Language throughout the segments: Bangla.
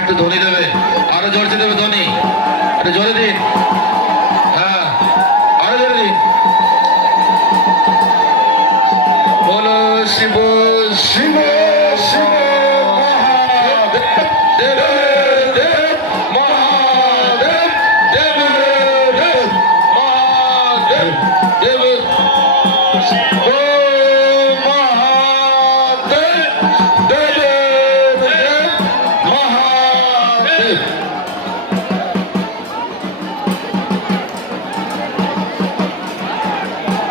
একটু ধ্বনি দেবে। আরও জোরছে দেবে ধ্বনি। একটু জোরে দিন। হ্যাঁ আরও জোরে দিন। শিব শিব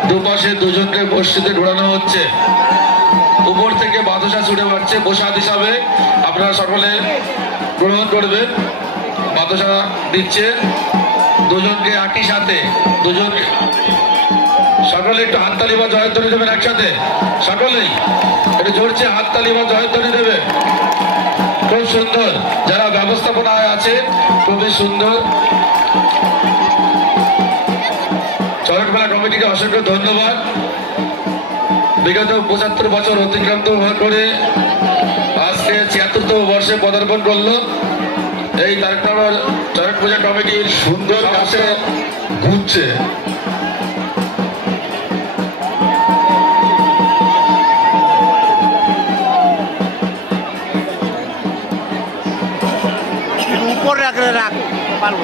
দুপাশে দুজনকে বসিতে ঘোরানো হচ্ছে। উপর থেকে বাতাসা ছুটে পাচ্ছে প্রসাদ হিসাবে আপনারা সকলে গ্রহণ করবেন। বাতাসা দিচ্ছে। দুজনকে একই সাথে দুজনকে সকলে একটু হাততালি বা জয়ধ্বনি দেবেন একসাথে। সকলেই একটু জোরছে হাততালি বা জয়ধ্বনি দেবেন। খুব সুন্দর। যারা ব্যবস্থাপনায় আছে, খুবই সুন্দর। কমিটিকে অসংখ্য ধন্যবাদ। বিগত পঁচাত্তর বছর অতিক্রান্ত করে আজকে ছিয়াত্তরতম বর্ষে পদার্পণ করল। এই তারকনগর চরক পূজা কমিটির সুন্দর কাছে ঘুরছে। উপরে রাখলে রাখ, পারব।